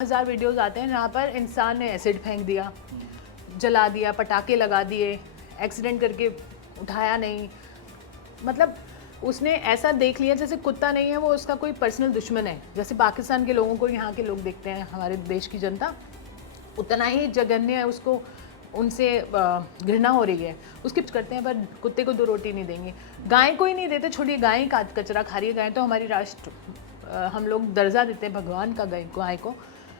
1000 videos आते हैं जहाँ पर इंसान ने एसिड फेंक दिया, जला दिया, पटाखे लगा दिए, एक्सीडेंट करके उठाया नहीं, मतलब उसने ऐसा देख लिया जैसे कुत्ता नहीं है वो उसका कोई पर्सनल दुश्मन है। जैसे पाकिस्तान के लोगों को यहाँ के लोग देखते हैं, हमारे देश की जनता उतना ही जघन्य है, उसको उनसे घृणा हो रही है, उसकी करते हैं पर कुत्ते को 2 रोटी नहीं देंगे, गाय को ही नहीं देते। छोड़िए गाय का कचरा खा रही है, गाय तो हमारी राष्ट्र, हम लोग दर्जा देते हैं भगवान का गाय को,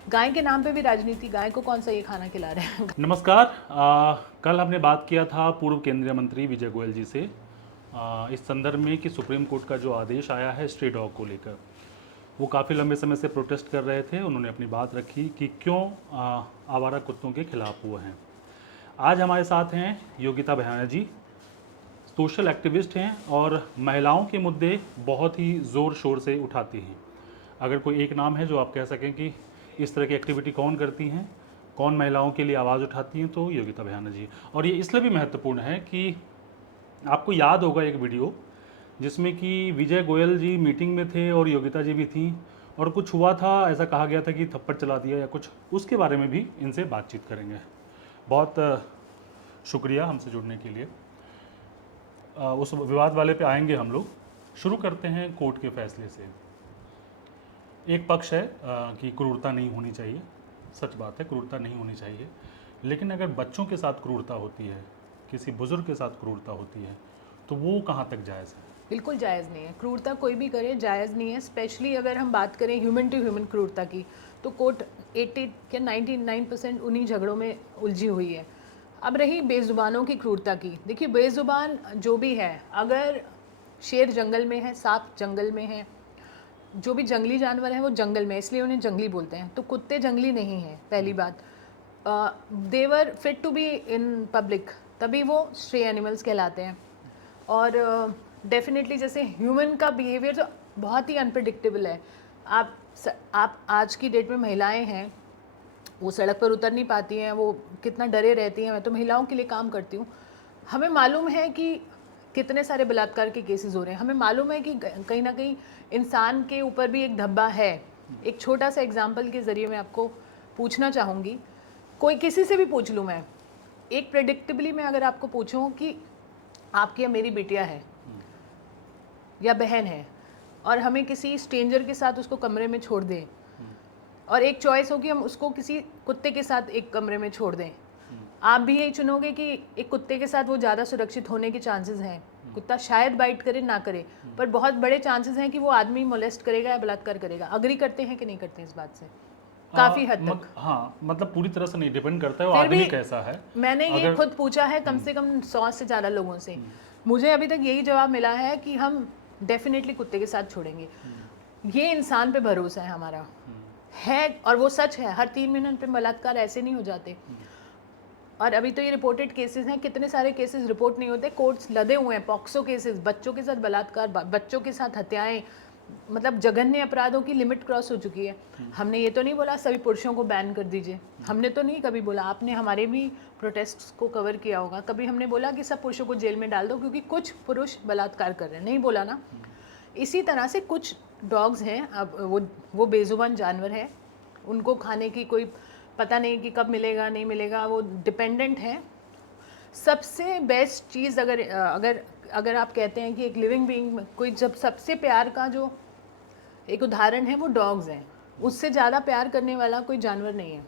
गाय के नाम पे भी राजनीति, गाय को कौन सा ये खाना खिला रहे हैं। नमस्कार। कल हमने बात किया था पूर्व केंद्रीय मंत्री विजय गोयल जी से इस संदर्भ में कि सुप्रीम कोर्ट का जो आदेश आया है स्ट्रे डॉग को लेकर, वो काफ़ी लंबे समय से प्रोटेस्ट कर रहे थे। उन्होंने अपनी बात रखी कि क्यों आवारा कुत्तों के खिलाफ वो हैं। आज हमारे साथ हैं योगिता बहना जी, सोशल एक्टिविस्ट हैं और महिलाओं के मुद्दे बहुत ही ज़ोर शोर से उठाती हैं। अगर कोई एक नाम है जो आप कह सकें कि इस तरह की एक्टिविटी कौन करती हैं, कौन महिलाओं के लिए आवाज़ उठाती हैं, तो योगिता बहना जी। और ये इसलिए भी महत्वपूर्ण है कि आपको याद होगा एक वीडियो जिसमें कि विजय गोयल जी मीटिंग में थे और योगिता जी भी थी और कुछ हुआ था, ऐसा कहा गया था कि थप्पड़ चला दिया या कुछ, उसके बारे में भी इनसे बातचीत करेंगे। बहुत शुक्रिया हमसे जुड़ने के लिए। उस विवाद वाले पे आएंगे हम लोग। शुरू करते हैं कोर्ट के फैसले से। एक पक्ष है कि क्रूरता नहीं होनी चाहिए, सच बात है, क्रूरता नहीं होनी चाहिए, लेकिन अगर बच्चों के साथ क्रूरता होती है, किसी बुजुर्ग के साथ क्रूरता होती है, तो वो कहाँ तक जायज़ है? बिल्कुल जायज़ नहीं है, क्रूरता कोई भी करे जायज़ नहीं है। स्पेशली अगर हम बात करें ह्यूमन टू ह्यूमन क्रूरता की, तो कोर्ट 80 या 99% उन्हीं झगड़ों में उलझी हुई है। अब रही बेज़ुबानों की क्रूरता की, देखिए बेज़ुबान जो भी है, अगर शेर जंगल में है, सांप जंगल में है, जो भी जंगली जानवर है वो जंगल में, इसलिए उन्हें जंगली बोलते हैं। तो कुत्ते जंगली नहीं हैं, पहली बात। They were fit to be in public, तभी वो स्ट्रे एनिमल्स कहलाते हैं। और डेफिनेटली जैसे ह्यूमन का बिहेवियर तो बहुत ही अनप्रडिक्टेबल है। आप आज की डेट में महिलाएं हैं, वो सड़क पर उतर नहीं पाती हैं, वो कितना डरे रहती हैं। मैं तो महिलाओं के लिए काम करती हूँ, हमें मालूम है कि कितने सारे बलात्कार के केसेस हो रहे हैं, हमें मालूम है कि कहीं ना कहीं इंसान के ऊपर भी एक धब्बा है। एक छोटा सा एग्जाम्पल के ज़रिए मैं आपको पूछना चाहूँगी, कोई किसी से भी पूछ लूँ मैं, एक प्रेडिक्टेबली मैं अगर आपको पूछूँ कि आपकी या मेरी बेटिया है या बहन है और हमें किसी स्ट्रेंजर के साथ उसको कमरे में छोड़ दें, और एक चॉइस होगी हम उसको किसी कुत्ते के साथ एक कमरे में छोड़ दें, आप भी यही चुनोगे कि एक कुत्ते के साथ वो ज़्यादा सुरक्षित होने के चांसेस हैं? कुत्ता शायद बाइट करे ना करे, पर बहुत बड़े चांसेस हैं कि वो आदमी मोलेस्ट करेगा या बलात्कार करेगा। अग्री करते हैं कि नहीं करते इस बात से? काफ़ी हद तक। हाँ, मतलब पूरी तरह से नहीं, डिपेंड करता है वो फिर आदमी भी कैसा है। मैंने ये खुद पूछा है कम से कम 100 से ज़्यादा लोगों से, मुझे अभी तक यही जवाब मिला है कि हम डेफिनेटली कुत्ते के साथ छोड़ेंगे। ये इंसान पे भरोसा है हमारा, है, और वो सच है। हर 3 मिनट पे बलात्कार ऐसे नहीं हो जाते। और अभी तो ये रिपोर्टेड केसेस हैं, कितने सारे केसेस रिपोर्ट नहीं होते, कोर्ट्स लदे हुए हैं, पॉक्सो केसेस, बच्चों के साथ बलात्कार, बच्चों के साथ हत्याएं, मतलब जघन्य अपराधों की लिमिट क्रॉस हो चुकी है। हमने ये तो नहीं बोला सभी पुरुषों को बैन कर दीजिए, हमने तो नहीं कभी बोला। आपने हमारे भी प्रोटेस्ट्स को कवर किया होगा, कभी हमने बोला कि सब पुरुषों को जेल में डाल दो क्योंकि कुछ पुरुष बलात्कार कर रहे हैं, नहीं बोला ना। इसी तरह से कुछ डॉग्स हैं, अब वो बेजुबान जानवर है, उनको खाने की कोई पता नहीं कि कब मिलेगा नहीं मिलेगा, वो डिपेंडेंट है। सबसे बेस्ट चीज़ अगर अगर अगर आप कहते हैं कि एक लिविंग बीइंग कोई, जब सबसे प्यार का जो एक उदाहरण है वो डॉग्स हैं, उससे ज़्यादा प्यार करने वाला कोई जानवर नहीं है।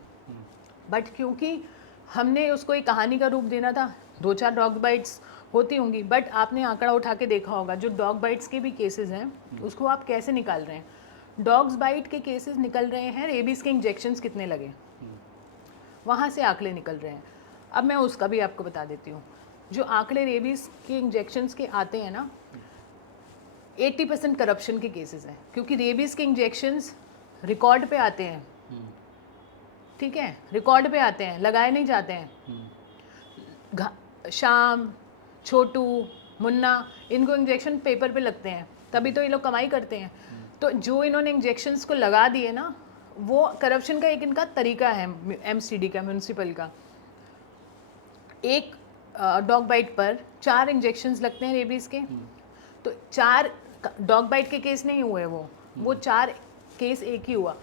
बट क्योंकि हमने उसको एक कहानी का रूप देना था, 2-4 डॉग बाइट्स होती होंगी, बट आपने आंकड़ा उठा के देखा होगा जो डॉग बाइट्स के भी केसेस हैं उसको आप कैसे निकाल रहे हैं। डॉग्स बाइट के केसेस निकल रहे हैं, रेबीज़ के इंजेक्शन्स कितने लगे, वहाँ से आंकड़े निकल रहे हैं। अब मैं उसका भी आपको बता देती हूँ, जो आंकड़े रेबीज़ के इंजेक्शन्स के आते हैं ना, 80% करप्शन के केसेस हैं, क्योंकि रेबीज़ के इंजेक्शन्स रिकॉर्ड पे आते हैं, ठीक है, रिकॉर्ड पे आते हैं, लगाए नहीं जाते हैं। शाम, छोटू, मुन्ना, इनको इंजेक्शन पेपर पे लगते हैं, तभी तो ये लोग कमाई करते हैं। तो जो इन्होंने इंजेक्शन्स को लगा दिए ना, वो करप्शन का एक इनका तरीका है, एमसीडी का, म्यूनसिपल का। एक डॉग बाइट पर 4 इंजेक्शन्स लगते हैं रेबीज़ के, तो 4 डॉग बाइट के केस नहीं हुए, वो 4 केस एक ही हुआ।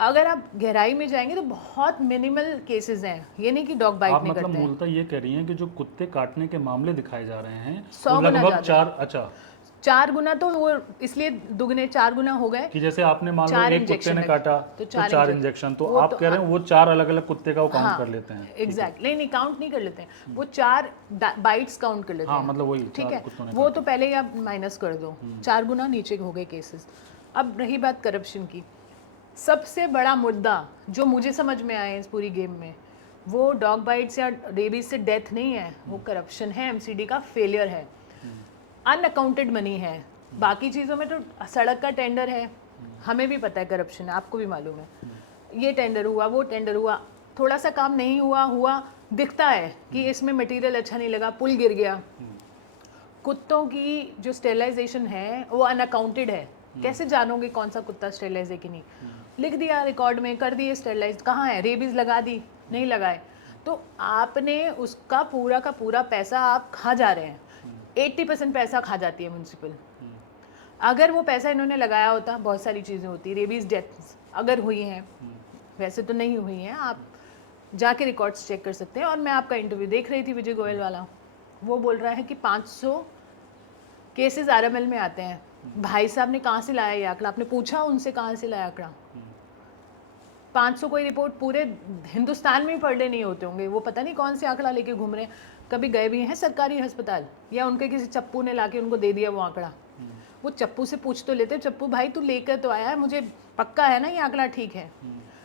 अगर आप गहराई में जाएंगे तो बहुत मिनिमल केसेस हैं, ये नहीं कि डॉग बाइट आप नहीं मतलब करते हैं। मूलतः ये कह रही हैं कि जो कुत्ते काटने के मामले दिखाए जा रहे हैं 100 वो गुना लगभग ज़्यादा। 4, अच्छा, 4 गुना तो वो इसलिए दुगने 4 गुना हो गए, कि जैसे आपने मान लो 4 एक कुत्ते इंजेक्शन ने लगे काटा तो तो 4 4 इंजेक्शन, तो वो आप तो कह रहे हैं वो 4 अलग अलग कुत्ते का वो काउंट कर लेते हैं। ठीक है। एग्जैक्ट नहीं काउंट नहीं कर लेते हैं, वो 4 बाइट्स काउंट कर लेते हाँ हैं। मतलब वही ठीक 4 है, कुत्तों ने वो काटा। तो पहले ही आप माइनस कर दो, 4 गुना नीचे हो गए केसेस। अब रही बात करप्शन की, सबसे बड़ा मुद्दा जो मुझे समझ में आया इस पूरी गेम में, वो डॉग बाइट्स या रेबीज से डेथ नहीं है, वो करप्शन है, एमसीडी का फेलियर है, अनअकाउंटेड मनी है। बाकी चीज़ों में तो सड़क का टेंडर है, हमें भी पता है करप्शन है, आपको भी मालूम है, ये टेंडर हुआ वो टेंडर हुआ, थोड़ा सा काम नहीं हुआ दिखता है कि इसमें मटेरियल अच्छा नहीं लगा, पुल गिर गया। कुत्तों की जो स्टेरिलाइजेशन है वो अनअकाउंटेड है, कैसे जानोगे कौन सा कुत्ता स्टेरिलाइज है कि नहीं? लिख दिया रिकॉर्ड में, कर दिए स्टेरिलाइज, कहाँ है? रेबीज लगा दी, नहीं लगाए, तो आपने उसका पूरा का पूरा पैसा आप खा जा रहे हैं। 80% पैसा खा जाती है म्यूनसिपल। अगर वो पैसा इन्होंने लगाया होता, बहुत सारी चीज़ें होती, रेबीज डेथ्स अगर हुई हैं, वैसे तो नहीं हुई हैं, आप जाके रिकॉर्ड्स चेक कर सकते हैं। और मैं आपका इंटरव्यू देख रही थी विजय गोयल वाला, वो बोल रहा है कि 500 केसेस आरएमएल में आते हैं। भाई साहब ने कहाँ से लाया ये आंकड़ा? आपने पूछा उनसे कहाँ से लाया आंकड़ा? 500 कोई रिपोर्ट पूरे हिंदुस्तान में ही पर डे नहीं होते होंगे, वो पता नहीं कौन से आंकड़ा लेके घूम रहे हैं। कभी गए भी हैं सरकारी अस्पताल, या उनके किसी चप्पू ने लाके उनको दे दिया वो आंकड़ा? वो चप्पू से पूछ तो लेते, चप्पू भाई तू लेकर तो आया है, मुझे पक्का है ना ये आंकड़ा ठीक है?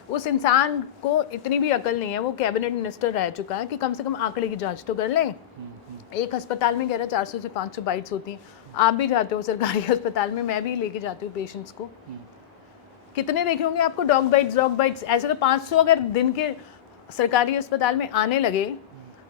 उस इंसान को इतनी भी अकल नहीं है, वो कैबिनेट मिनिस्टर रह चुका है, कि कम से कम आंकड़े की जांच तो कर लें। एक अस्पताल में कह रहा 400 से 500 बाइट्स होती हैं, आप भी जाते हो सरकारी अस्पताल में, मैं भी लेके जाती हूँ पेशेंट्स को, कितने देखे होंगे आपको डॉग बाइट्स? ऐसे तो 500 अगर दिन के सरकारी अस्पताल में आने लगे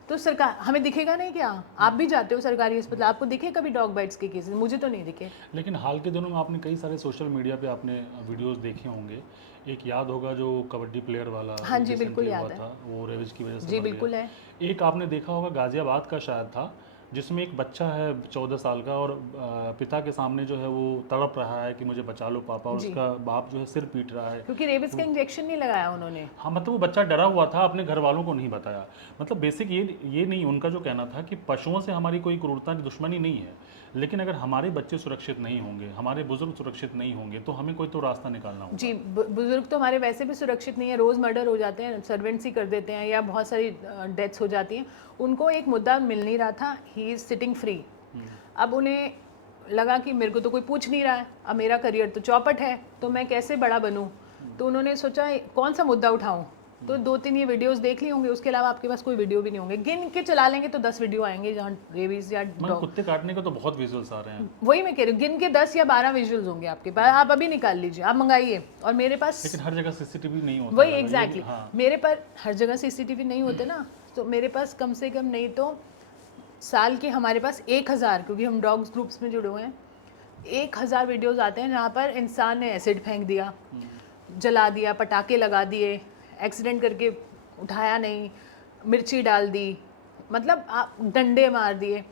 तो सरकार हमें दिखेगा नहीं क्या? आप भी जाते हो सरकारी अस्पताल, आपको दिखे कभी डॉग बाइट्स के केसेस? मुझे तो नहीं दिखे। लेकिन हाल के दिनों में आपने कई सारे सोशल मीडिया पे आपने वीडियोस देखे होंगे, एक याद होगा जो कबड्डी प्लेयर वाला हाँ जी, recently बिल्कुल हुआ याद है। था, वो रेबिज की वजह से जी मर बिल्कुल गया। है। एक आपने देखा होगा गाजियाबाद का शायद था, जिसमें एक बच्चा है 14 साल का, और पिता के सामने जो है वो तड़प रहा है कि मुझे बचा लो पापा, और जी। उसका बाप जो है सिर पीट रहा है। क्योंकि रेबिस का इंजेक्शन नहीं लगाया उन्होंने। हाँ मतलब वो बच्चा डरा हुआ था, अपने घर वालों को नहीं बताया। मतलब बेसिक ये नहीं, उनका जो कहना था कि पशुओं से हमारी कोई क्रूरता दुश्मनी नहीं है, लेकिन अगर हमारे बच्चे सुरक्षित नहीं होंगे, हमारे बुजुर्ग सुरक्षित नहीं होंगे, तो हमें कोई तो रास्ता निकालना होगा। जी, बुजुर्ग तो हमारे वैसे भी सुरक्षित नहीं है, रोज़ मर्डर हो जाते हैं, सर्वेंट्स ही कर देते हैं, या बहुत सारी डेथ्स हो जाती हैं। उनको एक मुद्दा मिल नहीं रहा था, ही इज़ सिटिंग फ्री। अब उन्हें लगा कि मेरे को तो कोई पूछ नहीं रहा है, अब मेरा करियर तो चौपट है, तो मैं कैसे बड़ा बनूं? तो उन्होंने सोचा कौन सा मुद्दा उठाऊं, तो 2-3 ये वीडियोस देख ली होंगे, उसके अलावा आपके पास कोई वीडियो भी नहीं होंगे, गिन के चला लेंगे तो 10 वीडियो आएंगे जहाँ रेबीज या मगर कुत्ते काटने का तो बहुत विजुअल्स आ रहे हैं। वही मैं कह रही हूँ, गिन के 10 या 12 विजुअल्स होंगे आपके पास, आप अभी निकाल लीजिए, आप मंगाइए। और मेरे पास लेकिन हर जगह सीसीटीवी नहीं होता वही है, ये भी- एग्जैक्टली हाँ। मेरे पर हर जगह सीसीटीवी नहीं होते ना, तो मेरे पास कम से कम नहीं तो साल के हमारे पास 1000, क्योंकि हम डॉग्स ग्रुप्स में जुड़े हुए हैं, 1000 वीडियोस आते हैं जहाँ पर इंसान ने एसिड फेंक दिया, जला दिया, पटाखे लगा दिए, एक्सीडेंट करके उठाया नहीं, मिर्ची डाल दी, मतलब आप डंडे मार दिए।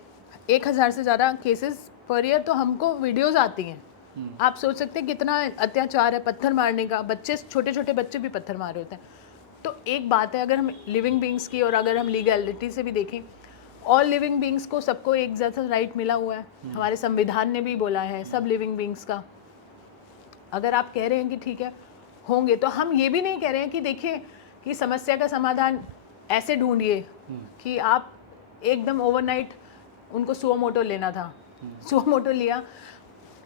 1000 से ज़्यादा केसेस पर ईयर तो हमको वीडियोस आती हैं। आप सोच सकते हैं कितना अत्याचार है, पत्थर मारने का, बच्चे छोटे छोटे बच्चे भी पत्थर मारे होते हैं। तो एक बात है, अगर हम लिविंग बींग्स की और अगर हम लीगलिटी से भी देखें, ऑल लिविंग बींग्स को सबको एक जैसा राइट मिला हुआ है, हमारे संविधान ने भी बोला है सब लिविंग बींग्स का। अगर आप कह रहे हैं कि ठीक है होंगे, तो हम ये भी नहीं कह रहे हैं कि देखिए कि समस्या का समाधान ऐसे ढूंढिए कि आप एकदम ओवरनाइट उनको सुओ मोटो लेना था, सुओ मोटो लिया,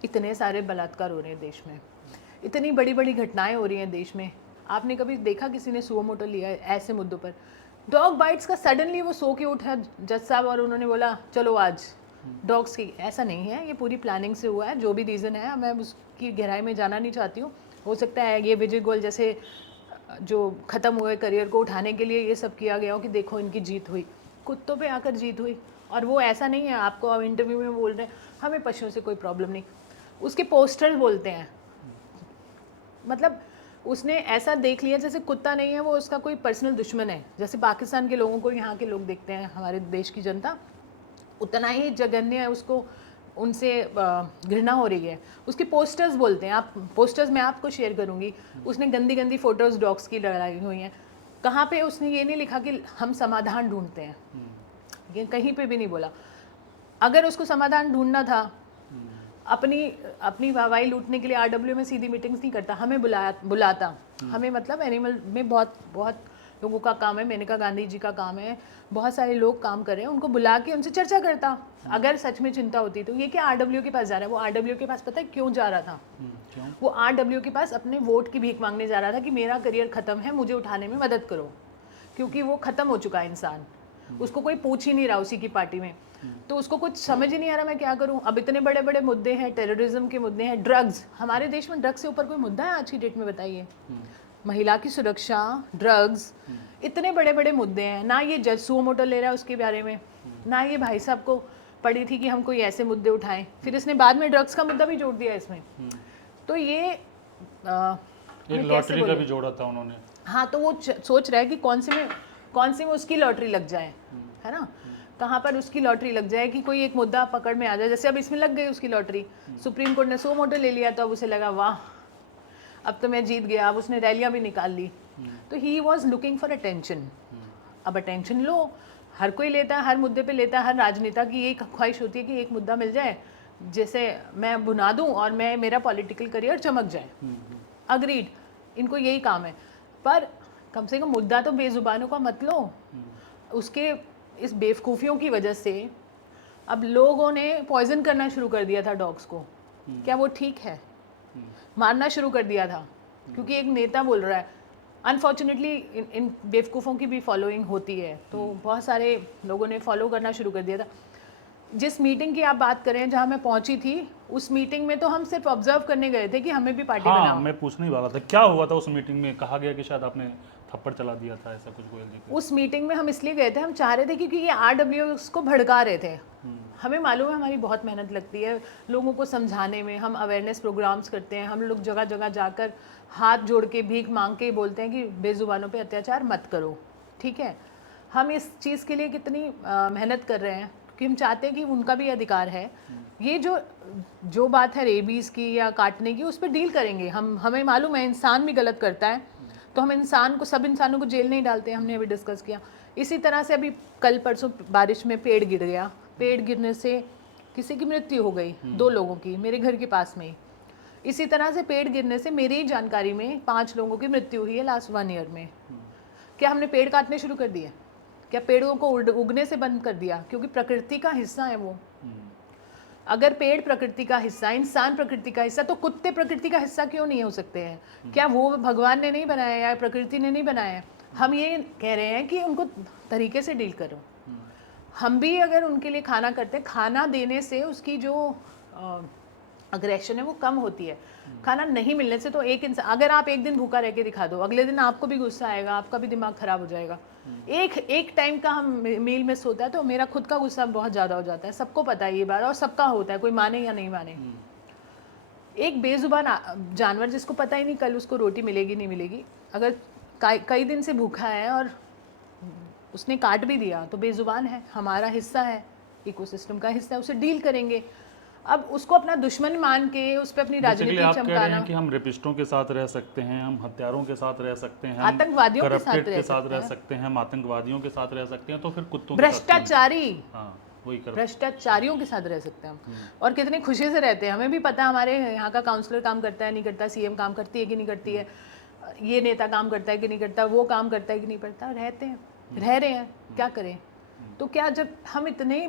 इतने सारे बलात्कार हो रहे हैं देश में, इतनी बड़ी बड़ी घटनाएं हो रही हैं देश में, आपने कभी देखा किसी ने सुओ मोटो लिया है ऐसे मुद्दों पर? डॉग बाइट्स का सडनली वो सो के उठा जज साहब और उन्होंने बोला चलो आज डॉग्स की, ऐसा नहीं है, ये पूरी प्लानिंग से हुआ है, जो भी रीज़न है मैं उसकी गहराई में जाना नहीं चाहती हूँ। हो सकता है ये विजय गोयल जैसे जो ख़त्म हुए करियर को उठाने के लिए ये सब किया गया हो कि देखो इनकी जीत हुई, कुत्तों पे आकर जीत हुई। और वो ऐसा नहीं है, आपको अब इंटरव्यू में बोल रहे हैं हमें पशुओं से कोई प्रॉब्लम नहीं, उसके पोस्टर्स बोलते हैं, मतलब उसने ऐसा देख लिया जैसे कुत्ता नहीं है वो उसका कोई पर्सनल दुश्मन है, जैसे पाकिस्तान के लोगों को यहाँ के लोग देखते हैं, हमारे देश की जनता उतना ही जघन्य है उसको उनसे घृणा हो रही है। उसके पोस्टर्स बोलते हैं, आप पोस्टर्स मैं आपको शेयर करूँगी, उसने गंदी गंदी फोटोज़ डॉग्स की लगाई हुई हैं। कहाँ पे उसने ये नहीं लिखा कि हम समाधान ढूंढते हैं, ये कहीं पे भी नहीं बोला। अगर उसको समाधान ढूंढना था, अपनी वाहवाही लूटने के लिए आरडब्ल्यू में सीधी मीटिंग्स नहीं करता, हमें बुलाता। हमें मतलब एनिमल में बहुत बहुत लोगों का काम है, मेनका गांधी जी का काम है, बहुत सारे लोग काम कर रहे हैं, उनको बुला के उनसे चर्चा करता। अगर सच में चिंता होती तो ये क्या आरडब्ल्यू के पास जा रहा है? वो आरडब्ल्यू के पास पता है क्यों जा रहा था? क्यों? वो आरडब्ल्यू के पास अपने वोट की भीख मांगने जा रहा था कि मेरा करियर ख़त्म है, मुझे उठाने में मदद करो, क्योंकि वो ख़त्म हो चुका है इंसान, उसको कोई पूछ ही नहीं रहा उसी की पार्टी में। तो उसको कुछ समझ ही नहीं आ रहा मैं क्या करूं। अब इतने बड़े बड़े मुद्दे हैं, टेररिज्म के मुद्दे हैं, ड्रग्स, हमारे देश में ड्रग्स से ऊपर कोई मुद्दा है आज की डेट में? बताइए। महिला की सुरक्षा, ड्रग्स, इतने बड़े बड़े मुद्दे हैं। ना ये जज सुओ मोटो ले रहा है उसके बारे में, ना ये भाई साहब को पड़ी थी कि हम कोई ऐसे मुद्दे उठाएं। फिर इसने बाद में ड्रग्स का मुद्दा भी जोड़ दिया इसमें। तो ये एक लॉटरी का भी जोड़ा था उन्होंने। हाँ, तो वो सोच रहा है कि कौन से में उसकी लॉटरी लग जाए, है ना, कहाँ पर उसकी लॉटरी लग जाए कि कोई एक मुद्दा पकड़ में आ जाए। जैसे अब इसमें लग गई उसकी लॉटरी, सुप्रीम कोर्ट ने सो मोटो ले लिया, तो अब उसे लगा वाह अब तो मैं जीत गया, अब उसने रैलियाँ भी निकाल ली। तो he was looking for attention. अब अटेंशन लो, हर कोई लेता है, हर मुद्दे पे लेता है, हर राजनेता की यही ख्वाहिश होती है कि एक मुद्दा मिल जाए जैसे मैं बुना दूं और मेरा पॉलिटिकल करियर चमक जाए। अग्रीड, इनको यही काम है। पर कम से कम मुद्दा तो बेजुबानों का मत लो। उसके इस बेवकूफ़ियों की वजह से अब लोगों ने पॉइजन करना शुरू कर दिया था डॉग्स को। क्या वो ठीक है? मारना शुरू कर दिया था क्योंकि एक नेता बोल रहा है। अनफॉर्चुनेटली इन बेवकूफ़ों की भी फॉलोइंग होती है, तो बहुत सारे लोगों ने फॉलो करना शुरू कर दिया था। जिस मीटिंग की आप बात करें जहां मैं पहुंची थी, उस मीटिंग में तो हम सिर्फ ऑब्जर्व करने गए थे कि हमें भी पार्टी बनाओ। मैं पूछने ही वाला था क्या हुआ था उस मीटिंग में? कहा गया कि शायद आपने थप्पड़ चला दिया था, ऐसा कुछ गोयल जी पे। उस मीटिंग में हम इसलिए गए थे, हम चाह रहे थे क्योंकि ये आरडब्ल्यूएस को भड़का रहे थे। हमें मालूम है हमारी बहुत मेहनत लगती है लोगों को समझाने में, हम अवेयरनेस प्रोग्राम्स करते हैं, हम लोग जगह जगह जाकर हाथ जोड़ के भीख मांग के बोलते हैं कि बेजुबानों पे अत्याचार मत करो, ठीक है। हम इस चीज़ के लिए कितनी मेहनत कर रहे हैं कि हम चाहते हैं कि उनका भी अधिकार है। ये जो बात है रेबीज़ की या काटने की, उस पर डील करेंगे हम। हमें मालूम है इंसान भी गलत करता है, तो हम सब इंसानों को जेल नहीं डालते, हमने अभी डिस्कस किया। इसी तरह से अभी कल परसों बारिश में पेड़ गिर गया, पेड़ गिरने से किसी की मृत्यु हो गई, 2 लोगों की, मेरे घर के पास में ही। इसी तरह से पेड़ गिरने से मेरी जानकारी में 5 लोगों की मृत्यु हुई है लास्ट 1 ईयर में। क्या हमने पेड़ काटने शुरू कर दिए? क्या पेड़ों को उगने से बंद कर दिया? क्योंकि प्रकृति का हिस्सा है वो। अगर पेड़ प्रकृति का हिस्सा, इंसान प्रकृति का हिस्सा, तो कुत्ते प्रकृति का हिस्सा क्यों नहीं हो सकते हैं? क्या वो भगवान ने नहीं बनाया या प्रकृति ने नहीं बनाया? हम ये कह रहे हैं कि उनको तरीके से डील करो। हम भी अगर उनके लिए खाना करते हैं, खाना देने से उसकी जो अग्रेशन है वो कम होती है। खाना नहीं मिलने से तो एक इंसान, अगर आप एक दिन भूखा रह के दिखा दो, अगले दिन आपको भी गुस्सा आएगा, आपका भी दिमाग खराब हो जाएगा। एक टाइम का हम मील मिस होता है तो मेरा खुद का गुस्सा बहुत ज़्यादा हो जाता है, सबको पता है ये बात, और सबका होता है, कोई माने या नहीं माने। एक बेजुबान जानवर जिसको पता ही नहीं कल उसको रोटी मिलेगी नहीं मिलेगी, अगर कई दिन से भूखा है और उसने काट भी दिया तो बेजुबान है, हमारा हिस्सा है, इकोसिस्टम का हिस्सा है, उसे डील करेंगे। अब उसको अपना दुश्मन मान के उस पर अपनी राजनीति आप कह रहे चमकाना। हैं कि हम रेपिस्टों के साथ रह सकते हैं, हम हत्यारों के साथ रह सकते हैं, आतंकवादियों के साथ रह सकते हैं, हम आतंकवादियों के साथ रह सकते हैं, तो फिर कुत्तों भ्रष्टाचारी, वही भ्रष्टाचारियों के साथ रह सकते हैं हम, और कितनी खुशी से रहते हैं। हमें भी पता है हमारे यहाँ का काउंसलर काम करता है नहीं करता, सीएम काम करती है कि नहीं करती है, ये नेता काम करता है कि नहीं करता, वो काम करता है कि नहीं करता, रहते हैं, रह रहे हैं, क्या करें। तो क्या जब हम इतने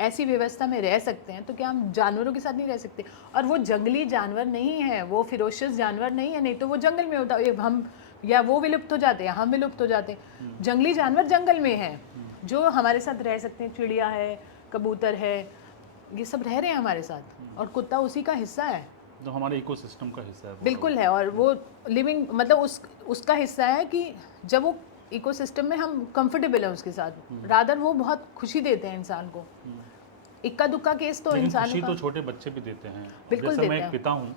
ऐसी व्यवस्था में रह सकते हैं तो क्या हम जानवरों के साथ नहीं रह सकते? और वो जंगली जानवर नहीं है, वो फिरोशियस जानवर नहीं है, नहीं तो वो जंगल में होता, हम या वो विलुप्त हो जाते हैं, हम विलुप्त हो जाते हैं। जंगली जानवर जंगल में हैं जो हमारे साथ रह सकते हैं, चिड़िया है, कबूतर है, ये सब रह रहे हैं हमारे साथ, और कुत्ता उसी का हिस्सा है, जो हमारे इकोसिस्टम का हिस्सा है। बिल्कुल है। और वो लिविंग मतलब उसका हिस्सा है कि जब वो इकोसिस्टम में हम कंफर्टेबल है उसके साथ, रादर वो बहुत खुशी देते हैं इंसान को। इक्का दुक्का केस तो इंसान खुशी तो छोटे बच्चे भी देते हैं। बिल्कुल जैसे देते मैं हैं। एक पिता हूँ,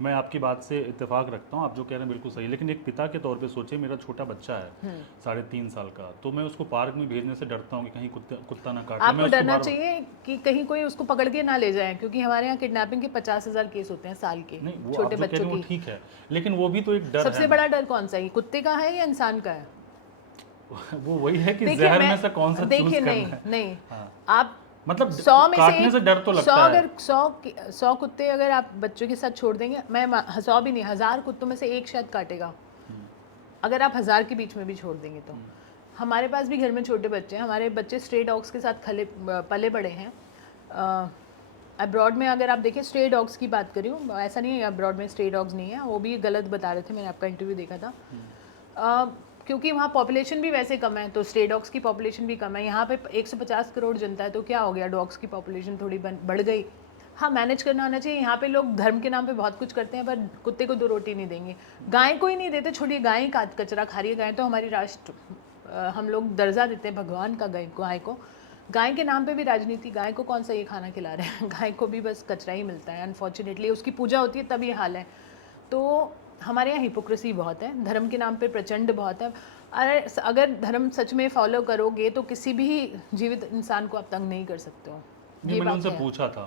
मैं आपकी बात से इत्तेफाक रखता हूँ, आप जो कह रहे हैं बिल्कुल सही, लेकिन एक पिता के तौर पे सोचिए, मेरा छोटा बच्चा है 3.5 साल का, तो मैं उसको पार्क में भेजने से डरता हूँ कि कहीं कुत्ता ना काट ले। मैं आपको उसको डरना बार- चाहिए कि कहीं कोई उसको पकड़ के ना ले जाए, क्योंकि हमारे यहाँ किडनैपिंग के 50,000 केस होते हैं साल के, नहीं, वो आप छोटे जो कह रहे बच्चों हैं वो की। ठीक है, लेकिन वो भी तो एक डर सबसे है बड़ा डर कौन सा है, कुत्ते का है या इंसान का है? ना। वो वही है कि देखिए जहर मैं में से कौन सा चूज देखिए करना नहीं है। नहीं, हाँ, आप मतलब 100 में से काटने से डर तो 100 लगता है। अगर 100 कुत्ते अगर आप बच्चों के साथ छोड़ देंगे, मैं 100 भी नहीं, 1000 कुत्तों में से एक शायद काटेगा, अगर आप 1000 के बीच में भी छोड़ देंगे तो। हमारे पास भी घर में छोटे बच्चे हैं, हमारे बच्चे स्ट्रे डॉग्स के साथ पले बड़े हैं। अब्रॉड में अगर आप देखें, स्ट्रे डॉग्स की बात करी हूँ, ऐसा नहीं है अब्रॉड में स्ट्रे डॉग्स नहीं है, वो भी गलत बता रहे थे, मैंने आपका इंटरव्यू देखा था। क्योंकि वहाँ पॉपुलेशन भी वैसे कम है, तो स्ट्रे डॉग्स की पॉपुलेशन भी कम है। यहाँ पे 150 करोड़ जनता है, तो क्या हो गया, डॉग्स की पॉपुलेशन थोड़ी बढ़ गई। हाँ, मैनेज करना आना चाहिए। यहाँ पे लोग धर्म के नाम पे बहुत कुछ करते हैं, पर कुत्ते को 2 रोटी नहीं देंगे, गाय को ही नहीं देते, छोड़िए गाय ही कचरा खा रही है। गाय तो हमारी राष्ट्र, हम लोग दर्जा देते हैं भगवान का गाय को। गाय के नाम पे भी राजनीति, गाय को कौन सा ये खाना खिला रहे हैं, गाय को भी बस कचरा ही मिलता है। अनफॉर्चुनेटली उसकी पूजा होती है तब ये हाल है। तो हमारे यहाँ हिपोक्रेसी बहुत है, धर्म के नाम पे प्रचंड बहुत है। अगर धर्म सच में फॉलो करोगे तो किसी भी जीवित इंसान को आप तंग नहीं कर सकते हो। नहीं, मैंने उनसे है। पूछा था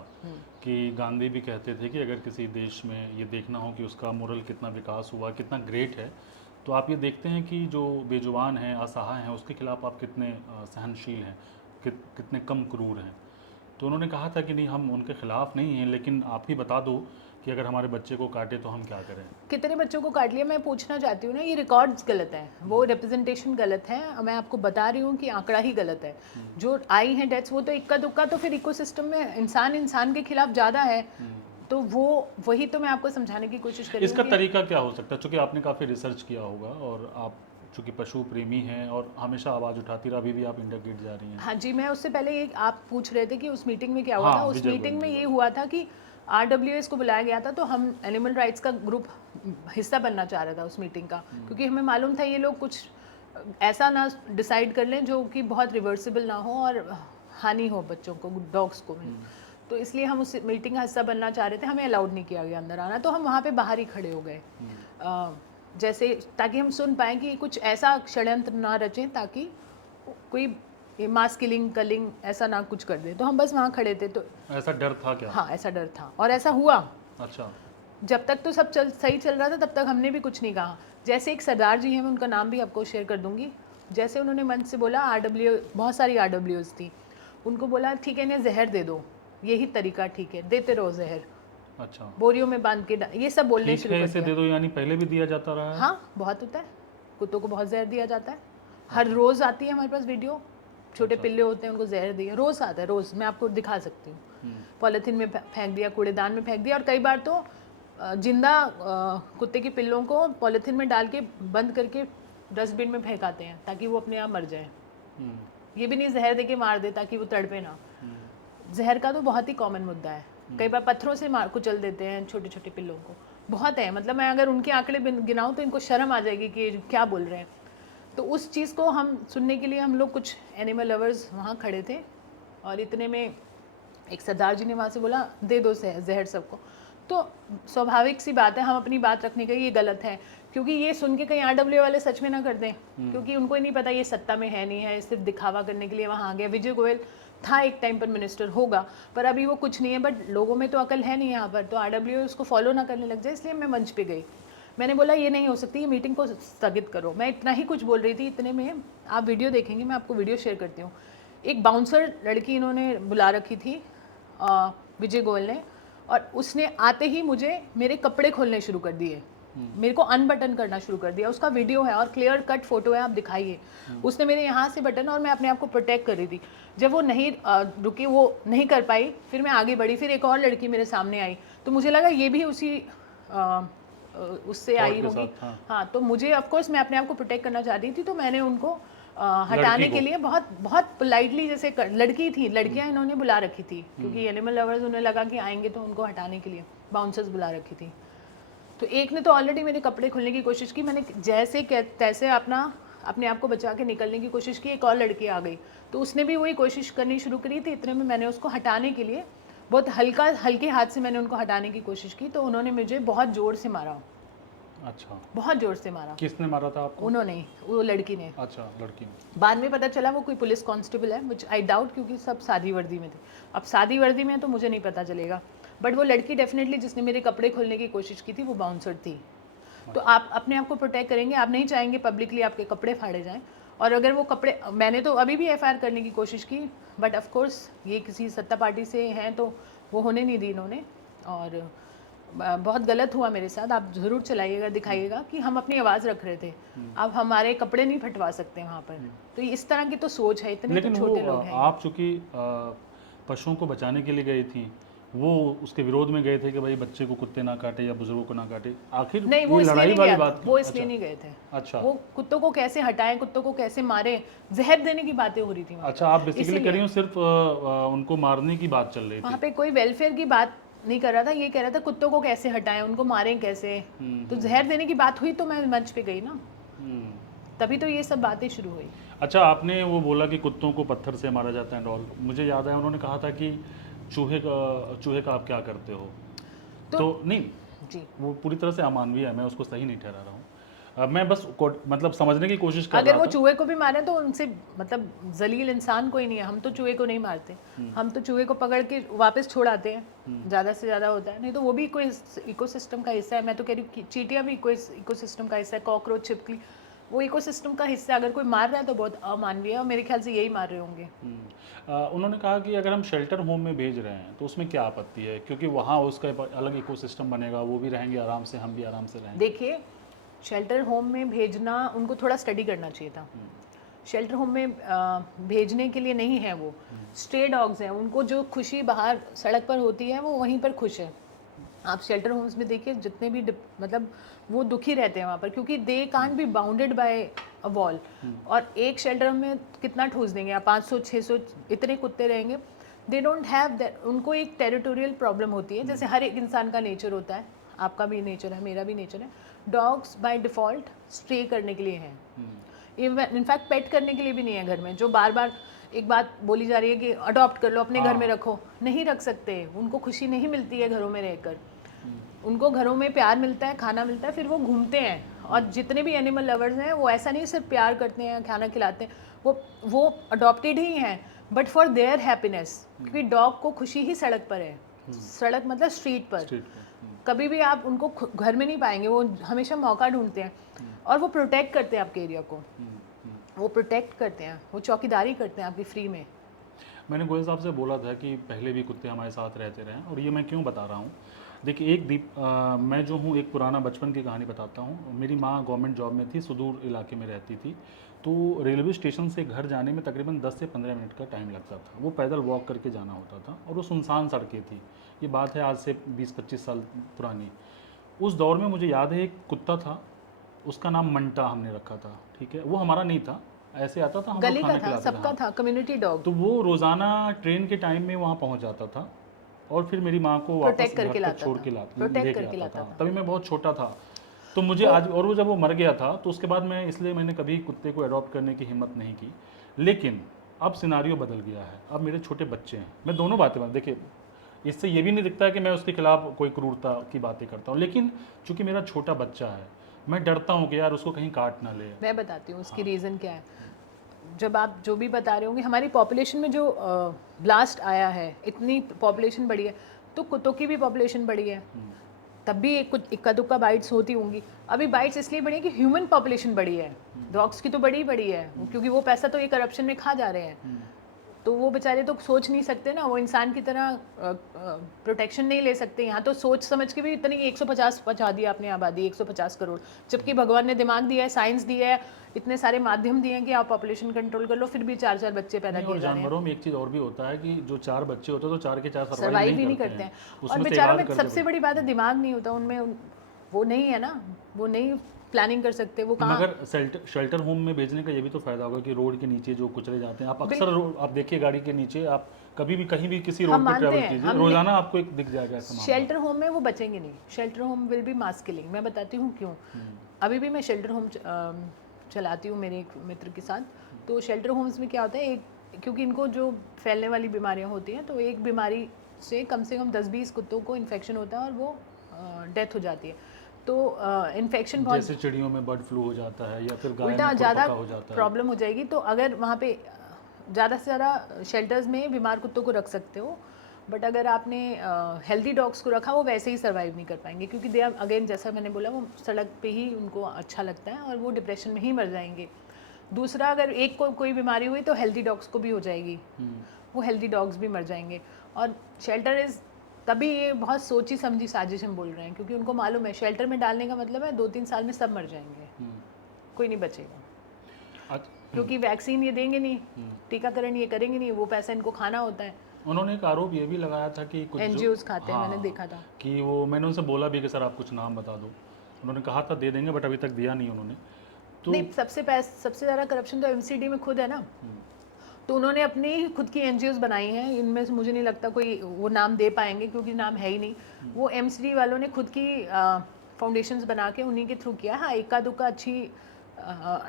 कि गांधी भी कहते थे कि अगर किसी देश में ये देखना हो कि उसका मोरल कितना विकास हुआ, कितना ग्रेट है, तो आप ये देखते हैं कि जो बेजुबान हैं, असहाय हैं, उसके खिलाफ आप कितने सहनशील हैं, कितने कम क्रूर हैं। तो उन्होंने कहा था कि नहीं, हम उनके खिलाफ नहीं हैं, लेकिन आप ही बता दो कि अगर हमारे बच्चे को काटे तो हम क्या करें। कितने बच्चों को काट लिया, मैं पूछना चाहती हूँ ना, ये रिकॉर्ड्स गलत है, वो रिप्रेजेंटेशन गलत है। मैं आपको बता रही हूँ कि आंकड़ा ही गलत है। जो आई हैं डेथ्स, वो तो इक्का दुक्का, तो फिर इकोसिस्टम में इंसान के खिलाफ ज़्यादा है। तो वो वही तो मैं आपको समझाने की कोशिश कर रही हूँ। इसका तरीका क्या हो सकता है? चूँकि आपने काफ़ी रिसर्च किया होगा और आप चूँकि पशु प्रेमी हैं और हमेशा आवाज़ उठाती रही, अभी भी आप इंडिया गेट जा रही हैं। हाँ जी, मैं उससे पहले एक आप पूछ रहे थे कि उस मीटिंग में क्या हुआ हाँ, था। उस विजय मीटिंग में गोयल ये हुआ था कि RWS को बुलाया गया था, तो हम एनिमल राइट्स का ग्रुप हिस्सा बनना चाह रहा था उस मीटिंग का, क्योंकि हमें मालूम था ये लोग कुछ ऐसा ना डिसाइड कर लें जो कि बहुत रिवर्सिबल ना हो और हानि हो बच्चों को, डॉग्स को भी। तो इसलिए हम उस मीटिंग का हिस्सा बनना चाह रहे थे, हमें अलाउड नहीं किया गया अंदर आना, तो हम वहाँ पे बाहर ही खड़े हो गए, जैसे ताकि हम सुन पाएँ कि कुछ ऐसा षड्यंत्र ना रचें ताकि कोई मास कलिंग ऐसा ना कुछ कर दे। तो हम बस वहाँ खड़े थे। तो ऐसा डर था क्या? हाँ, ऐसा डर था और ऐसा हुआ। अच्छा। जब तक तो सब सही चल रहा था, तब तक हमने भी कुछ नहीं कहा। जैसे एक सरदार जी हैं, मैं उनका नाम भी आपको शेयर कर दूंगी, जैसे उन्होंने मंच से बोला, बहुत सारी RWS थी, उनको बोला ठीक है इन्हें जहर दे दो, यही तरीका ठीक है, देते रहो जहर, अच्छा, बोरियों में बांध के ये सब बोलने ठीक शुरू है, कर इसे दिया। दे दो, यानी पहले भी दिया जाता रहा है? हाँ, बहुत होता है, कुत्तों को बहुत जहर दिया जाता है। हर रोज़ आती है हमारे पास वीडियो, छोटे पिल्ले होते हैं उनको जहर दिया, रोज़ आता है, रोज़ मैं आपको दिखा सकती हूँ। पॉलीथीन में फेंक दिया, कूड़ेदान में फेंक दिया, और कई बार तो जिंदा कुत्ते के पिल्लों को पॉलीथीन में डाल के बंद करके डस्टबिन में फेंकाते हैं ताकि वो अपने आप मर जाए। ये भी नहीं जहर दे के मार दे ताकि वो तड़पे ना। जहर का तो बहुत ही कॉमन मुद्दा है। कई बार पत्थरों से मार कुचल देते हैं छोटे छोटे पिल्लों को, बहुत है। मतलब मैं अगर उनके आंकड़े गिनाऊं तो इनको शर्म आ जाएगी कि क्या बोल रहे हैं। तो उस चीज़ को हम सुनने के लिए हम लोग कुछ एनिमल लवर्स वहाँ खड़े थे, और इतने में एक सरदार जी ने वहाँ से बोला दे दो जहर सबको। तो स्वाभाविक सी बात है, हम अपनी बात रखने का, ये गलत है, क्योंकि ये सुन के कहीं RW वाले सच में ना कर दें, क्योंकि उनको ही नहीं पता ये सत्ता में है नहीं है, सिर्फ दिखावा करने के लिए वहाँ आ गया। विजय गोयल था एक टाइम पर मिनिस्टर, होगा, पर अभी वो कुछ नहीं है। बट लोगों में तो अकल है नहीं यहाँ पर, तो RW उसको फॉलो ना करने लग जाए, इसलिए मैं मंच पे गई। मैंने बोला ये नहीं हो सकती, ये मीटिंग को स्थगित करो। मैं इतना ही कुछ बोल रही थी, इतने में आप वीडियो देखेंगे, मैं आपको वीडियो शेयर करती हूँ। एक बाउंसर लड़की इन्होंने बुला रखी थी विजय गोयल ने, और उसने आते ही मुझे मेरे कपड़े खोलने शुरू कर दिए, मेरे को अनबटन करना शुरू कर दिया। उसका वीडियो है और क्लियर कट फोटो है, आप दिखाइए। उसने मेरे यहाँ से बटन, और मैं अपने आप को प्रोटेक्ट कर रही थी। जब वो नहीं रुकी, वो नहीं कर पाई, फिर मैं आगे बढ़ी, फिर एक और लड़की मेरे सामने आई, तो मुझे लगा ये भी उसी उससे आई होगी। हाँ, तो मुझे ऑफकोर्स मैं अपने आप को प्रोटेक्ट करना चाह रही थी, तो मैंने उनको हटाने के लिए बहुत बहुत पोलाइटली, जैसे लड़की थी, लड़कियां इन्होंने बुला रखी थी, क्योंकि एनिमल लवर्स उन्हें लगा कि आएंगे तो उनको हटाने के लिए बाउंसर्स बुला रखी थी। तो एक ने तो ऑलरेडी मेरे कपड़े खोलने की कोशिश की, मैंने जैसे तैसे अपने आप को बचा के निकलने की कोशिश की। एक और लड़की आ गई, तो उसने भी वही कोशिश करनी शुरू करी थी। इतने में मैंने उसको हटाने के लिए बहुत हल्के हाथ से मैंने उनको हटाने की कोशिश की तो उन्होंने मुझे बहुत ज़ोर से मारा, अच्छा, बहुत ज़ोर से मारा। किसने मारा था आपको? उन्होंने, वो लड़की ने। अच्छा, लड़की ने। बाद में पता चला वो कोई पुलिस कांस्टेबल है, विच आई डाउट, क्योंकि सब सादी वर्दी में थे। अब सादी वर्दी में है तो मुझे नहीं पता चलेगा, बट वो लड़की डेफिनेटली जिसने मेरे कपड़े खोलने की कोशिश की थी वो बाउंसर थी। तो आप अपने आप को प्रोटेक्ट करेंगे, आप नहीं चाहेंगे पब्लिकली आपके कपड़े फाड़े जाएं। और अगर वो कपड़े, मैंने तो अभी भी एफआईआर करने की कोशिश की, बट ऑफ कोर्स ये किसी सत्ता पार्टी से हैं तो वो होने नहीं दी इन्होंने, और बहुत गलत हुआ मेरे साथ। आप ज़रूर चलाइएगा, दिखाइएगा कि हम अपनी आवाज़ रख रहे थे, अब हमारे कपड़े नहीं फटवा सकते वहाँ पर। तो इस तरह की तो सोच है, इतने तो लेकिन छोटे वो लोग हैं। आप चूंकि पशुओं को बचाने के लिए गई थी, वो उसके विरोध में गए थे कि भाई बच्चे को कुत्ते ना काटे या बुजुर्गों को ना काटे, आखिर नहीं, वो ये इसलिए लड़ाई नहीं वाली गया बात था, क्यों? वो इसलिए अच्छा, नहीं गए थे। अच्छा, वो कुत्तों को कैसे हटाएं, कुत्तों को कैसे मारें, जहर देने की बातें हो रही थी वहाँ अच्छा, आप बेसिकली इसीलिए। कह रही हो सिर्फ उनको मारने की बात चल रही वहाँ थी। पे कोई वेलफेयर की बात नहीं कर रहा था, ये कह रहा था कुत्तों को कैसे हटाएं, उनको मारें कैसे। तो जहर देने की बात हुई तो मैं मंच पे गई ना, हम्म। तभी तो ये सब बातें शुरू हुई। अच्छा, आपने वो बोला कि कुत्तों को पत्थर से मारा जाता है डॉल, मुझे याद है उन्होंने कहा था कि चूहे का आप क्या करते हो? तो नहीं, जी, वो पूरी तरह से अमानवीय है, मैं उसको सही नहीं ठहरा रहा हूँ। मैं बस मतलब समझने की कोशिश कर अगर रहा वो था। चूहे को भी मारे तो उनसे मतलब जलील इंसान कोई नहीं है। हम तो चूहे को नहीं मारते, हम तो चूहे को पकड़ के वापस छोड़ आते हैं, ज़्यादा से ज़्यादा होता है। नहीं तो वो भी कोई इकोसिस्टम का हिस्सा है। मैं तो कह रही हूँ कि चींटियाँ भी कोई इकोसिस्टम का हिस्सा है, कॉकरोच, छिपकली, वो इकोसिस्टम का हिस्सा है। अगर कोई मार रहा है तो बहुत अमानवीय है, और मेरे ख्याल से यही मार रहे होंगे। उन्होंने कहा कि अगर हम शेल्टर होम में भेज रहे हैं तो उसमें क्या आपत्ति है, क्योंकि वहाँ उसका एक अलग इकोसिस्टम बनेगा, वो भी रहेंगे आराम से, हम भी आराम से रहेंगे। देखिए, शेल्टर होम में भेजना उनको थोड़ा स्टडी करना चाहिए था। शेल्टर होम में भेजने के लिए नहीं है वो, स्ट्रे डॉग्स हैं, उनको जो खुशी बाहर सड़क पर होती है वो वहीं पर खुश है। आप शेल्टर होम्स में देखिए, जितने भी मतलब वो दुखी रहते हैं वहाँ पर, क्योंकि they can't be bounded by a wall. और एक शेल्टर में कितना ठूस देंगे आप, 500-600 इतने कुत्ते रहेंगे। दे डोंट हैव दैट, उनको एक टेरिटोरियल प्रॉब्लम होती है, जैसे हर एक इंसान का नेचर होता है, आपका भी नेचर है, मेरा भी नेचर है। डॉग्स बाय डिफ़ॉल्ट स्टे करने के लिए हैं, इनफैक्ट पेट करने के लिए भी नहीं है घर में। जो बार बार एक बात बोली जा रही है कि अडॉप्ट कर लो, अपने घर में रखो, नहीं रख सकते, उनको खुशी नहीं मिलती है घरों में रहकर। उनको घरों में प्यार मिलता है, खाना मिलता है, फिर वो घूमते हैं। और जितने भी एनिमल लवर्स हैं वो ऐसा नहीं सिर्फ प्यार करते हैं, खाना खिलाते हैं, वो अडॉप्टेड ही हैं, बट फॉर देयर हैप्पीनेस, क्योंकि डॉग को खुशी ही सड़क पर है। सड़क मतलब स्ट्रीट पर। स्ट्रीट पे। कभी भी आप उनको घर में नहीं पाएंगे, वो हमेशा मौका ढूंढते हैं, और वो प्रोटेक्ट करते हैं आपके एरिया को, वो प्रोटेक्ट करते हैं, वो चौकीदारी करते हैं आपकी फ्री में। मैंने गोयल साहब से बोला था कि पहले भी कुत्ते हमारे साथ रहते रहे, और ये मैं क्यों बता रहा हूँ, देखिए मैं जो हूँ एक पुराना बचपन की कहानी बताता हूँ। मेरी माँ गवर्नमेंट जॉब में थी, सुदूर इलाके में रहती थी, तो रेलवे स्टेशन से घर जाने में तकरीबन 10 से 15 मिनट का टाइम लगता था। वो पैदल वॉक करके जाना होता था, और वो सुनसान सड़कें थी। ये बात है आज से 20-25 साल पुरानी। उस दौर में मुझे याद है एक कुत्ता था, उसका नाम मंटा हमने रखा था, ठीक है। वो हमारा नहीं था, ऐसे आता था, हम गली खाना का था, खिलाते सबका था, कम्युनिटी डॉग। तो वो रोज़ाना ट्रेन के टाइम में वहाँ पहुँच जाता था, और फिर मेरी माँ को वापस प्रोटेक्ट घर करके तक लाता छोड़ था, के प्रोटेक्ट लेके करके आता लाता था। था। तभी मैं बहुत छोटा था, तो मुझे आज, और वो जब वो मर गया था तो उसके बाद मैंने कभी कुत्ते को अडॉप्ट करने की हिम्मत नहीं की। लेकिन अब सिनारियो बदल गया है, अब मेरे छोटे बच्चे हैं, मैं दोनों बातें देखिए, इससे ये भी नहीं दिखता है कि मैं उसके खिलाफ कोई क्रूरता की बातें करता हूँ, लेकिन चूंकि मेरा छोटा बच्चा है, मैं डरता हूँ कि यार उसको कहीं काट ना ले। मैं बताती हूँ उसकी रीज़न क्या है। जब आप जो भी बता रहे होंगे, हमारी पॉपुलेशन में जो ब्लास्ट आया है, इतनी पॉपुलेशन बढ़ी है, तो कुत्तों की भी पॉपुलेशन बढ़ी है, तब भी कुछ इक्का दुक्का बाइट्स होती होंगी। अभी बाइट्स इसलिए बढ़ी है कि ह्यूमन पॉपुलेशन बढ़ी है, डॉग्स की तो बड़ी है, क्योंकि वो पैसा तो ये करप्शन में खा जा रहे हैं। तो वो बेचारे तो सोच नहीं सकते ना, वो इंसान की तरह प्रोटेक्शन नहीं ले सकते। यहाँ तो सोच समझ के भी इतनी 150 पहुँचा दिया आपने आबादी, 150 करोड़, जबकि भगवान ने दिमाग दिया है, साइंस दिया है, इतने सारे माध्यम दिए हैं कि आप पॉपुलेशन कंट्रोल कर लो, फिर भी 4-4 बच्चे पैदा नहीं, और किए जा रहे हैं। जानवरों में एक चीज़ और भी होता है कि जो 4 बच्चे होते हैं तो 4 के 4 सर्वाइव ही नहीं करते हैं। और उसमें से बेचारों एक में आध सबसे बड़ी बात है, दिमाग नहीं होता उनमें, वो नहीं है ना, वो नहीं प्लानिंग कर सकते, वो कहाँ। मगर शेल्टर होम में भेजने का ये भी तो फायदा होगा कि रोड के नीचे जो कुचले जाते हैं, आप अक्सर आप देखिए गाड़ी के नीचे, आप कभी भी कहीं भी किसी हम रोड पे मानते ट्रैवल हैं, कीजिए, रोजाना आपको एक दिख जाएगा ऐसा मामला। शेल्टर होम में वो बचेंगे नहीं, shelter home will be mass killing. मैं बताती हूँ क्यों। अभी भी मैं शेल्टर होम चलाती हूँ मेरे एक मित्र के साथ। तो शेल्टर होम्स में क्या होता है, क्योंकि इनको जो फैलने वाली बीमारियाँ होती हैं, तो एक बीमारी से कम 10-20 कुत्तों को इन्फेक्शन होता है और वो डेथ हो जाती है। तो इन्फेक्शन बहुत जैसे चिड़ियों में बर्ड फ्लू हो जाता है या फिर गाय उल्टा में ज़्यादा खुरपका हो जाता है। प्रॉब्लम हो जाएगी। तो अगर वहाँ पे ज़्यादा से ज़्यादा शेल्टर्स में बीमार कुत्तों को रख सकते हो, बट अगर आपने हेल्दी डॉग्स को रखा वो वैसे ही सर्वाइव नहीं कर पाएंगे, क्योंकि दे आर अगेन जैसा मैंने बोला वो सड़क पे ही उनको अच्छा लगता है और वो डिप्रेशन में ही मर जाएंगे। दूसरा, अगर एक को कोई बीमारी हुई तो हेल्दी डॉग्स को भी हो जाएगी, वो हेल्दी डॉग्स भी मर जाएंगे। और शेल्टर इज़ तभी ये बहुत सोची समझी साजिश हम बोल रहे हैं, क्योंकि उनको मालूम है शेल्टर में डालने का मतलब है 2-3 साल में सब मर जाएंगे, कोई नहीं बचेगा, क्योंकि वैक्सीन ये देंगे नहीं, टीकाकरण ये करेंगे नहीं, वो पैसा इनको खाना होता है। उन्होंने एक आरोप ये भी लगाया था कि कुछ NGOs खाते हैं, मैंने देखा था कि वो, मैंने उनसे बोला भी कि सर आप कुछ नाम बता दो, उन्होंने कहा था दे देंगे बट अभी तक दिया नहीं उन्होंने। तो नहीं, सबसे ज़्यादा करप्शन तो MCD में खुद है ना, तो उन्होंने अपनी ही खुद की NGOs बनाई हैं। इनमें से मुझे नहीं लगता कोई वो नाम दे पाएंगे, क्योंकि नाम है ही नहीं। वो MCD वालों ने खुद की फाउंडेशंस बना के उन्हीं के थ्रू किया। हाँ, इक्का दुक्का अच्छी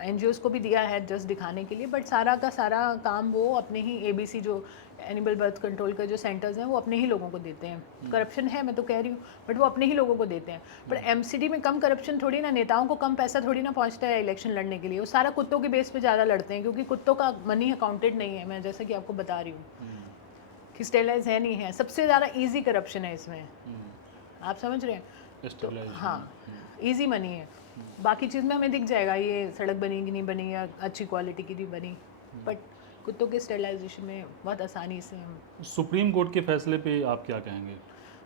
NGOs को भी दिया है जस्ट दिखाने के लिए, बट सारा का सारा काम वो अपने ही ABC जो एनिमल बर्थ कंट्रोल का जो सेंटर्स हैं वो अपने ही लोगों को देते हैं। करप्शन है, मैं तो कह रही हूँ, बट वो अपने ही लोगों को देते हैं। पर MCD में कम करप्शन थोड़ी ना, नेताओं को कम पैसा थोड़ी ना पहुँचता है इलेक्शन लड़ने के लिए। वो सारा कुत्तों के बेस पे ज़्यादा लड़ते हैं, क्योंकि कुत्तों का मनी अकाउंटेड नहीं है। मैं जैसे कि आपको बता रही हूँ कि स्टेलाइज है नहीं है, सबसे ज़्यादा ईजी करप्शन है इसमें, आप समझ रहे हैं? तो हाँ, ईजी मनी है। बाकी चीज़ में हमें दिख जाएगा ये सड़क बनी कि नहीं बनी या अच्छी क्वालिटी की नहीं बनी, बट कुत्तों के स्टेरिलाइजेशन में बहुत आसानी से हम। सुप्रीम कोर्ट के फैसले पे आप क्या कहेंगे?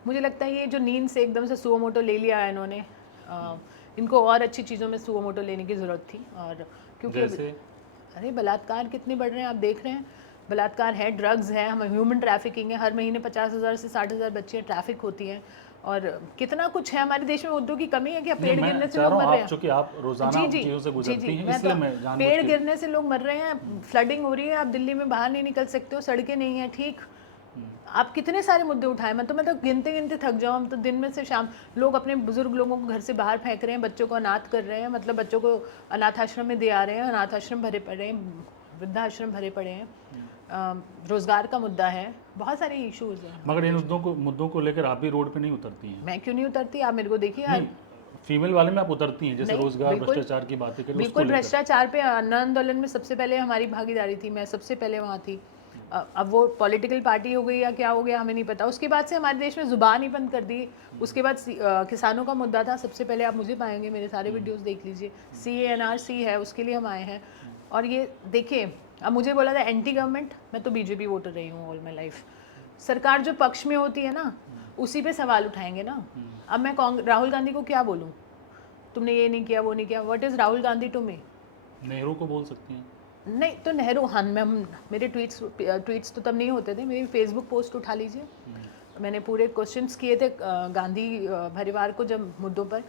मुझे लगता है ये जो नींद से एकदम से सुओ मोटो ले लिया है इन्होंने, इनको और अच्छी चीज़ों में सुओ मोटो लेने की ज़रूरत थी। और क्योंकि जैसे अरे बलात्कार कितने बढ़ रहे हैं, आप देख रहे हैं, बलात्कार है, ड्रग्स है, हम ह्यूमन ट्रैफिकिंग है, हर महीने 50,000 से 60,000 बच्चियाँ ट्रैफिक होती हैं, और कितना कुछ है हमारे देश में। मुद्दों की कमी है क्या? पेड़ गिरने से लोग मर रहे हैं। चूंकि आप रोजाना चीजों से गुजरती हैं, मैं इसलिए तो, मैं जानबूझ पेड़ के गिरने से लोग मर रहे हैं, फ्लडिंग हो रही है, आप दिल्ली में बाहर नहीं निकल सकते हो, सड़कें नहीं है ठीक। आप कितने सारे मुद्दे उठाए, मैं तो गिनते गिनते थक जाऊँ। हम तो दिन में से शाम लोग अपने बुजुर्ग लोगों को घर से बाहर फेंक रहे हैं, बच्चों को अनाथ कर रहे हैं, मतलब बच्चों को अनाथ आश्रम में दे आ रहे हैं, अनाथ आश्रम भरे पड़े हैं, वृद्धाश्रम भरे पड़े हैं, रोजगार का मुद्दा है, बहुत सारे इश्यूज हैं। मगर इन मुद्दों को लेकर आप भी रोड पे नहीं उतरती हैं? मैं क्यों नहीं उतरती, आप मेरे को देखिए। फीमेल वाले में आप उतरती हैं, जैसे नहीं, रोजगार बिल्कुल, भ्रष्टाचार की बातें करें, उसको बिल्कुल लेकर। भ्रष्टाचार पे अन्न आंदोलन में सबसे पहले हमारी भागीदारी थी, मैं सबसे पहले वहाँ थी। अब वो पॉलिटिकल पार्टी हो गई या क्या हो गया हमें नहीं पता। उसके बाद से हमारे देश में जुबान ही बंद कर दी। उसके बाद किसानों का मुद्दा था, सबसे पहले आप मुझे पाएंगे, मेरे सारे वीडियोस देख लीजिए। CA/NRC है, उसके लिए हम आए हैं। और ये देखिए, अब मुझे बोला था एंटी गवर्नमेंट, मैं तो BJP वोटर रही हूँ ऑल माई लाइफ। सरकार जो पक्ष में होती है ना, उसी पे सवाल उठाएंगे ना। अब मैं राहुल गांधी को क्या बोलूँ, तुमने ये नहीं किया, वो नहीं किया। What is Rahul Gandhi to me? Nehru को बोल सकती हैं। नहीं तो नेहरू, हाँ, मेरे ट्वीट्स तो तब नहीं होते थे। मेरी फेसबुक पोस्ट उठा लीजिए, मैंने पूरे क्वेश्चंस किए थे गांधी परिवार को जब मुद्दों पर।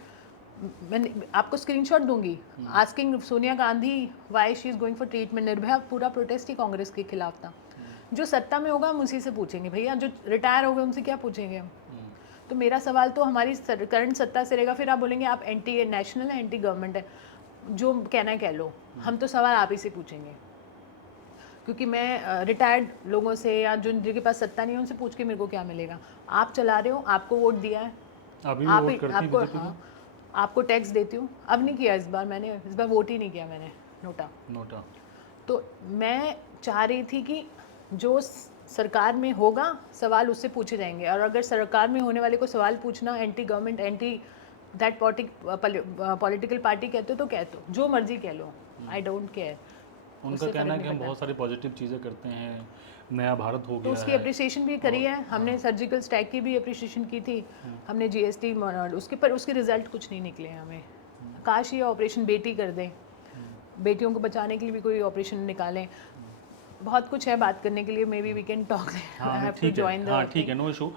मैंने आपको स्क्रीनशॉट दूंगी, asking Sonia Gandhi why she is going for treatment. Nirbhaya पूरा प्रोटेस्ट ही कांग्रेस के खिलाफ था। जो सत्ता में होगा हम उसी से पूछेंगे भैया, जो रिटायर हो गए उनसे क्या पूछेंगे हम? तो मेरा सवाल तो हमारी करंट सत्ता से रहेगा। फिर आप बोलेंगे आप एंटी नेशनल है, एंटी गवर्नमेंट है, जो कहना है कह लो, हम तो सवाल आप ही से पूछेंगे। क्योंकि मैं रिटायर्ड लोगों से या जिनके पास सत्ता नहीं है उनसे पूछ के मेरे को क्या मिलेगा? आप चला रहे हो, आपको वोट दिया है, आपको टैक्स देती हूँ। अब नहीं किया इस बार, मैंने इस बार वोट ही नहीं किया, मैंने नोटा। तो मैं चाह रही थी कि जो सरकार में होगा सवाल उससे पूछे जाएंगे, और अगर सरकार में होने वाले को सवाल पूछना anti government, anti that political party कहते हो तो कहते हो, जो मर्जी कह लो, आई डोंट केयर। उनका कहना है कि हम बहुत सारी पॉजिटिव चीज़ें करते हैं, नया भारत हो गया तो उसकी अप्रिसिएशन भी करी है हमने। सर्जिकल स्ट्राइक की भी अप्रिसिएशन की थी हमने, GST उसके पर, उसके रिजल्ट कुछ नहीं निकले हमें। काश ये ऑपरेशन बेटी कर दें, बेटियों को बचाने के लिए भी कोई ऑपरेशन निकालें। बहुत कुछ है बात करने के लिए, maybe we can talk, I have to join the. हाँ ठीक है, नो इशू।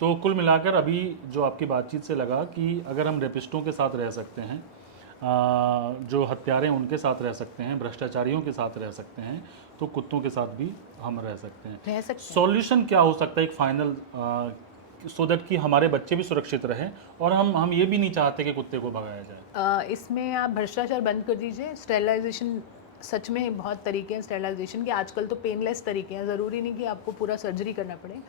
तो कुल मिलाकर अभी जो आपकी बातचीत से लगा कि अगर हम रेपिस्टों के साथ रह सकते हैं, जो हत्यारे हैं उनके साथ रह सकते हैं, भ्रष्टाचारियों के साथ रह सकते हैं, तो कुत्तों के साथ भी हम रह सकते हैं। सॉल्यूशन क्या हो सकता है एक फाइनल, सो दैट कि हमारे बच्चे भी सुरक्षित रहें, और हम ये भी नहीं चाहते कि कुत्ते को भगाया जाए? इसमें आप भ्रष्टाचार बंद कर दीजिए। स्टेरिलाइजेशन, सच में बहुत तरीके हैं स्टेरिलाइजेशन के आजकल, तो पेनलेस तरीके हैं, ज़रूरी नहीं कि आपको पूरा सर्जरी करना पड़े।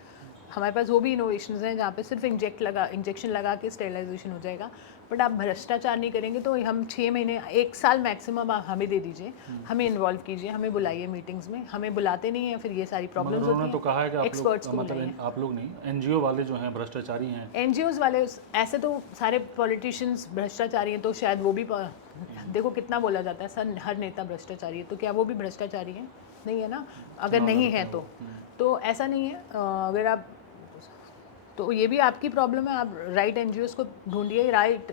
हमारे पास वो भी इनोवेशंस हैं जहाँ पे सिर्फ इंजेक्शन लगा के स्टेरिलाइजेशन हो जाएगा। बट आप भ्रष्टाचार नहीं करेंगे तो हम 6 महीने 1 साल मैक्सिमम आप हमें दे दीजिए, हमें इन्वॉल्व कीजिए, हमें बुलाइए मीटिंग्स में, हमें बुलाते नहीं हैं, फिर ये सारी मगर प्रॉब्लम्स उन्होंने होती तो हैं। कहा है कि आप एक्सपर्ट्स लोग को बुलाइए। मतलब आप लोग नहीं, एनजीओ वाले जो हैं भ्रष्टाचारी हैं। एनजीओज वाले ऐसे तो सारे पॉलिटिशियंस भ्रष्टाचारी हैं, तो शायद वो भी देखो कितना बोला जाता है सर हर नेता भ्रष्टाचारी है, तो क्या वो भी भ्रष्टाचारी है? नहीं है ना। अगर नहीं है तो ऐसा नहीं है। अगर आप तो ये भी आपकी प्रॉब्लम है, आप राइट एनजीओज को ढूंढिए, राइट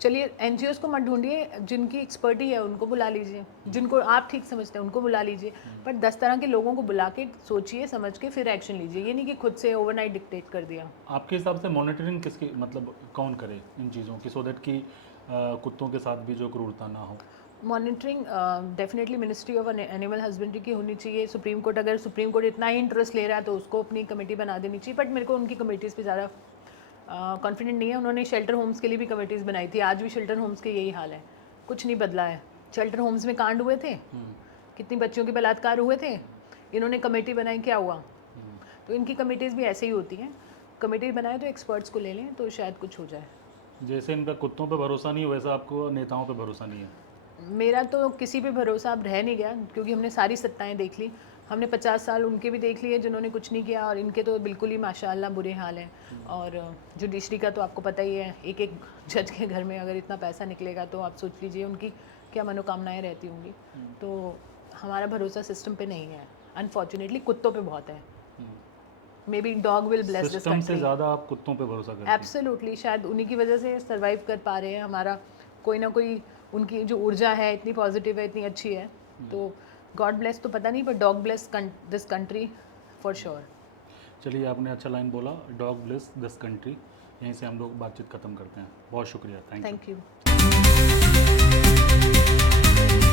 चलिए एनजीओज को मत ढूंढिए, जिनकी एक्सपर्टी है उनको बुला लीजिए, जिनको आप ठीक समझते हैं उनको बुला लीजिए, बट 10 तरह के लोगों को बुला के सोचिए समझ के फिर एक्शन लीजिए। ये नहीं कि खुद से ओवरनाइट डिक्टेट कर दिया। आपके हिसाब से मॉनिटरिंग किसकी मतलब कौन करे इन चीज़ों की, सो दैट कि कुत्तों के साथ भी जो क्रूरता ना हो? Monitoring definitely ministry of animal husbandry की होनी चाहिए। सुप्रीम कोर्ट, अगर सुप्रीम कोर्ट इतना ही इंटरेस्ट ले रहा है तो उसको अपनी कमेटी बना देनी चाहिए, बट मेरे को उनकी कमेटीज़ पे ज़्यादा कॉन्फिडेंट नहीं है। उन्होंने शेल्टर होम्स के लिए भी कमेटीज़ बनाई थी, आज भी शेल्टर होम्स के यही हाल है, कुछ नहीं बदला है। शेल्टर होम्स में कांड हुए थे, कितनी बच्चियों के बलात्कार हुए थे, इन्होंने कमेटी बनाई, क्या हुआ? तो इनकी कमेटीज़ भी ऐसे ही होती हैं, कमेटी बनाए तो एक्सपर्ट्स को ले लें तो शायद कुछ हो जाए। जैसे इनका कुत्तों पे भरोसा नहीं, वैसा आपको नेताओं पे भरोसा नहीं है? मेरा तो किसी पे भरोसा अब रह नहीं गया, क्योंकि हमने सारी सत्ताएं देख ली। हमने 50 साल उनके भी देख लिए जिन्होंने कुछ नहीं किया, और इनके तो बिल्कुल ही माशाल्लाह बुरे हाल हैं। और जुडिशरी का तो आपको पता ही है, एक एक जज के घर में अगर इतना पैसा निकलेगा तो आप सोच लीजिए उनकी क्या मनोकामनाएं रहती होंगी। तो हमारा भरोसा सिस्टम पे नहीं है, अनफॉर्चुनेटली कुत्तों पे बहुत है। May be dog will bless this system से कंट्री। ज़्यादा आप कुत्तों पे भरोसा करते हैं? एब्सोल्युटली, शायद उन्हीं की वजह से सर्वाइव कर पा रहे हैं। हमारा कोई ना कोई, उनकी जो ऊर्जा है इतनी पॉजिटिव है, इतनी अच्छी है, तो गॉड ब्लेस तो पता नहीं, but dog bless this country for sure. चलिए, आपने अच्छा लाइन बोला, डॉग ब्लेस दिस कंट्री। यहीं से हम लोग बातचीत ख़त्म करते हैं। बहुत शुक्रिया, थैंक यू। Thank you.